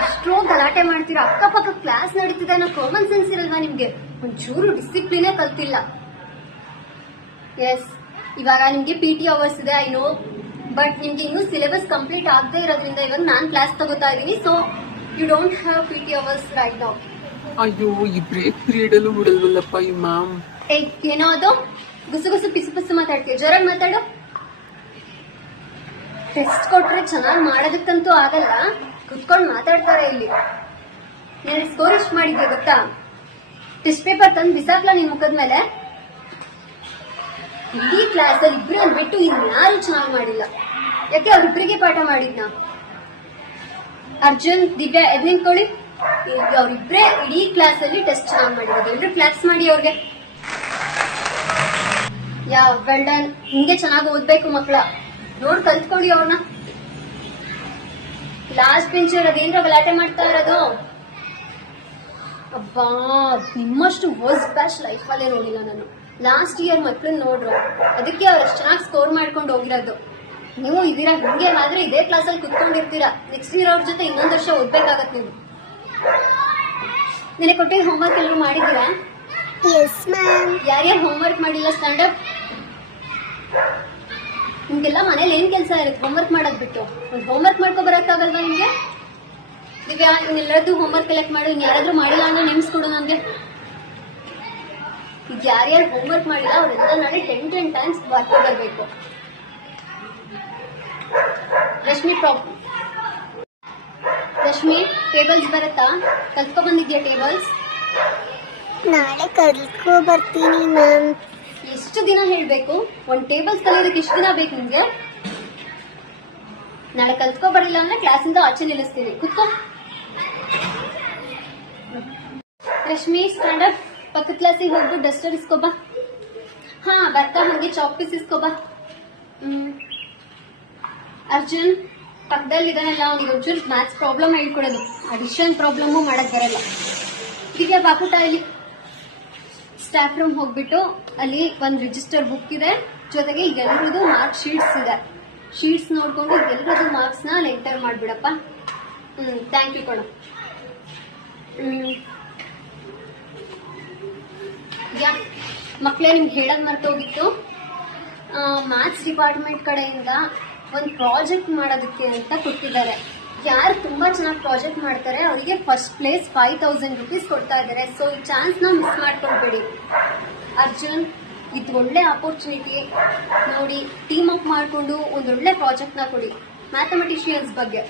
ಎಷ್ಟೋ ಗಲಾಟೆ ಮಾಡ್ತೀರಾ? ಅಕ್ಕಪಕ್ಕ ಕ್ಲಾಸ್ ನಡೀತಿದೆ ಅನ್ನೋ ಕಾಮನ್ ಸೆನ್ಸ್ ಇರಲ್ವಾ ನಿಮ್ಗೆ? ಒಂಚೂರು ಡಿಸಿಪ್ಲಿನೇ ಕಲ್ತಿಲ್ಲ. ಎಸ್ ಇವಾಗ ನಿಮ್ಗೆ ಪಿ ಟಿ ಅವರ್ಸ್ ಇದೆ ಐ ನೋ ಬಟ್ ನಿಮ್ಗೆ ಇನ್ನೂ ಸಿಲೆಬಸ್ ಕಂಪ್ಲೀಟ್ ಆಗದೆ ಇರೋದ್ರಿಂದ ಇವಾಗ ನಾನು ಕ್ಲಾಸ್ ತಗೋತಾ ಇದ್ದೀನಿ. So you don't have P T hours right now ಅಯ್ಯೋ ಈ ಬ್ರೇಕ್ ಪೀರಿಯಡ್ ಅಲ್ಲೂ ಬಿಡಲ್ವಲ್ಲಪ್ಪ ಈ ಮ್ಯಾಮ್ ಏನೋ ಅದು? ಗುಸು ಗುಸು ಪಿಸು ಪಿಸು ಮಾತಾಡ್ತೀವಿ ಜೋರಾಗಿ ಮಾತಾಡು. ಟೆಸ್ಟ್ ಕೊಟ್ರೆ ಚೆನ್ನಾಗಿ ಮಾಡೋದಕ್ಕಂತೂ ಆಗಲ್ಲ. ಕುತ್ಕೊಂಡು ಮಾತಾಡ್ತಾರೆ ಇಲ್ಲಿ. ನೀನು ಸ್ಕೋರ್ ಎಷ್ಟು ಮಾಡಿದ್ಯಾ ಗೊತ್ತಾ? ಟೆಸ್ಟ್ ಪೇಪರ್ ತಂದು ಬಿಸಾಕ್ಲ ನಿನ್ ಮುಖದ ಮೇಲೆ. ಇಡೀ ಕ್ಲಾಸಲ್ಲಿ ಇಬ್ಬರನ್ನ ಬಿಟ್ಟು ಇನ್ಯಾರು ಚೆನ್ನಾಗಿ ಮಾಡಿಲ್ಲ. ಯಾಕೆ ಅವ್ರಿಬ್ರಿಗೆ ಪಾಠ ಮಾಡಿದ್ನ? ಅರ್ಜುನ್, ದಿವ್ಯಾ ಎದ್ ನಿಂತ್ಕೊಳ್ಳಿ ಈಗ ಅವ್ರಿಬ್ರೆ ಇಡೀ ಕ್ಲಾಸ್ ಅಲ್ಲಿ ಟೆಸ್ಟ್ ಚೆನ್ನಾಗಿ ಮಾಡಿರೋದು. ಎಲ್ರು ಕ್ಲಾಸ್ ಮಾಡಿ ಅವ್ರಿಗೆ. ಯಾ ವೆಲ್ ಡನ್ ಹಿಂಗೆ ಚೆನ್ನಾಗಿ ಓದ್ಬೇಕು ಮಕ್ಕಳ ನೋಡ್ ಕಲ್ತ್ಕೊಳ್ಳಿ ಅವ್ರನ್ನ ಲಾಸ್ಟ್ ಬೆಂಚ್ ಅದೇನ್ರ ಗಲಾಟೆ ಮಾಡ್ತಾ ಇರೋದು. ಅಬ್ಬಾ ನಿಮ್ಮಷ್ಟು ವರ್ಸ್ಟ್ ಲೈಫ್ ಲೈಫಲ್ಲೇ ನೋಡಿಲ್ಲ ನಾನು. ಲಾಸ್ಟ್ ಇಯರ್ ಮಕ್ಳನ್ನ ನೋಡ್ರು. ಅದಕ್ಕೆ ಅವ್ರು ಅಷ್ಟು ಚೆನ್ನಾಗಿ ಸ್ಕೋರ್ ಮಾಡ್ಕೊಂಡು ಹೋಗಿರೋದು. ನೀವು ಇದೀರಾ ಹಿಂಗೆ ಆದ್ರೆ ಇದೇ ಕ್ಲಾಸಲ್ಲಿ ಕುತ್ಕೊಂಡಿರ್ತೀರಾ. ನೆಕ್ಸ್ಟ್ ಇಯರ್ ಅವ್ರ ಜೊತೆ ಇನ್ನೊಂದು ವರ್ಷ ಓದ್ಬೇಕಾಗತ್ತೆ ನೀವು. ನಿನಗೆ ಹೋಮ್ ಹೋಮ್ವರ್ಕ್ ಎಲ್ಲರೂ ಮಾಡಿದ್ದೀರಾ? ಎಸ್ ಮ್ಯಾಮ್ ಯಾರ್ಯಾರು ಹೋಮ್ವರ್ಕ್ ಮಾಡಿಲ್ಲ ಸ್ಟ್ಯಾಂಡಪ್ ನಿಮ್ಗೆಲ್ಲ ಮನೇಲಿ ಏನ್ ಕೆಲಸ ಇರುತ್ತೆ? ಹೋಮ್ವರ್ಕ್ ಮಾಡೋದ್ ಬಿಟ್ಟು. ಒಂದು ಹೋಮ್ವರ್ಕ್ ಮಾಡ್ಕೊ ಬರಕ್ಕಾಗಲ್ವಾ ನಿಮ್ಗೆ? ದಿವ್ಯಾ ಹೋಮ್ ಹೋಮ್ವರ್ಕ್ ಕಲೆಕ್ಟ್ ಮಾಡು ಇನ್ ಯಾರಾದ್ರೂ ಮಾಡಿಲ್ಲ ಅಂದ್ರೆ ನೆನ್ಸ್ಕೊಡು ನನಗೆ. ಈಗ ಯಾರ್ಯಾರು ಹೋಮ್ವರ್ಕ್ ಮಾಡಿಲ್ಲ, ಅವರೆಲ್ಲ ನಾಳೆ ಟೆನ್ ಟೆನ್ ಟೈಮ್ಸ್ ಬರ್ಕೊ ಬರ್ಬೇಕು. ರಶ್ಮಿ ಪ್ರಾಪ್ ರಶ್ಮಿ ಟೇಬಲ್ಸ್ ಬರುತ್ತಾ? ಕಲ್ತ್ಕೊ ಬಂದಿದ್ಯಾ ಟೇಬಲ್ಸ್ ನಾಳೆ ಕಲ್ತ್ಕೊ ಬರ್ತೀನಿ ಮ್ಯಾಮ್ ಎಷ್ಟು ದಿನ ಹೇಳ್ಬೇಕು? ಒಂದ್ ಟೇಬಲ್ಸ್ ಕಲಿಯೋದಕ್ಕೆ ಎಷ್ಟು ದಿನ ಬೇಕು ನಿಮ್ಗೆ? ನಾಳೆ ಕಲ್ತ್ಕೊಬರಿಲ್ಲ ಅಂದ್ರೆ ಕ್ಲಾಸಿಂದ ಆಚೆ ನಿಲ್ಲಿಸ್ತೀನಿ ಕುತ್ಕೋ. ರಶ್ಮಿ ಸ್ಟ್ಯಾಂಡ್ ಅಪ್ ಪಕ್ಕದ ಕ್ಲಾಸಿಗೆ ಹೋಗ್ಬಿಟ್ಟು ಡಸ್ಟರ್ ಇಸ್ಕೊಬಾ ಹಾ ಬರ್ತಾ ಹಂಗೆ ಚಾಕ್ ಪೀಸ್ ಇಸ್ಕೊಬಾ. ಅರ್ಜುನ್, ಪಕ್ಕದಲ್ಲಿ ಇದನ್ನೆಲ್ಲ ಅವ್ನಿಗೆ ಒಂಚೂರು ಮ್ಯಾಥ್ಸ್ ಪ್ರಾಬ್ಲಮ್ ಹೇಳ್ಕೊಡೋದು. ಅಡಿಷನ್ ಪ್ರಾಬ್ಲಮ್ ಮಾಡಕ್ ಬರಲ್ಲ. ಇದೆಯಾ ಬಾಪುಟ ಇಲ್ಲಿ. ಸ್ಟಾಫ್ ರೂಮ್ ಹೋಗ್ಬಿಟ್ಟು ಅಲ್ಲಿ ಒಂದು ರಿಜಿಸ್ಟರ್ ಬುಕ್ ಇದೆ. ಜೊತೆಗೆ ಎಲ್ಲರದು ಮಾರ್ಕ್ ಶೀಟ್ಸ್ ಇದೆ. ಶೀಟ್ಸ್ ನೋಡ್ಕೊಂಡು ಎಲ್ಲರದು ಮಾರ್ಕ್ಸ್ನ ಎಂಟರ್ ಮಾಡ್ಬಿಡಪ್ಪ. Hmm thank you hmm. Yeah ಮಕ್ಕಳೇ ನಿಮ್ಗೆ ಹೇಳೋದು ಮರ್ತೋಗಿತ್ತು ಮ್ಯಾಥ್ಸ್ ಡಿಪಾರ್ಟ್ಮೆಂಟ್ ಕಡೆಯಿಂದ ಒಂದು ಪ್ರಾಜೆಕ್ಟ್ ಮಾಡೋದಕ್ಕೆ ಅಂತ ಕೊಟ್ಟಿದ್ದಾರೆ. ಯಾರು ತುಂಬಾ ಚೆನ್ನಾಗಿ ಪ್ರಾಜೆಕ್ಟ್ ಮಾಡ್ತಾರೆ, ಅವರಿಗೆ first place five thousand rupees ಕೊಡ್ತಾ ಇದ್ದಾರೆ ಸೊ ಈ ಚಾನ್ಸ್ನ ಮಿಸ್ ಮಾಡ್ಕೊಳ್ಬೇಡಿ. ಅರ್ಜುನ್ ಇದು ಒಳ್ಳೆ ಅಪರ್ಚುನಿಟಿ ನೋಡಿ ಟೀಮ್ ಅಪ್ ಮಾಡಿಕೊಂಡು ಒಂದು ಒಳ್ಳೆ ಪ್ರಾಜೆಕ್ಟ್ನ ಕೊಡಿ. ಮ್ಯಾಥಮೆಟಿಷಿಯನ್ಸ್ ಬಗ್ಗೆ.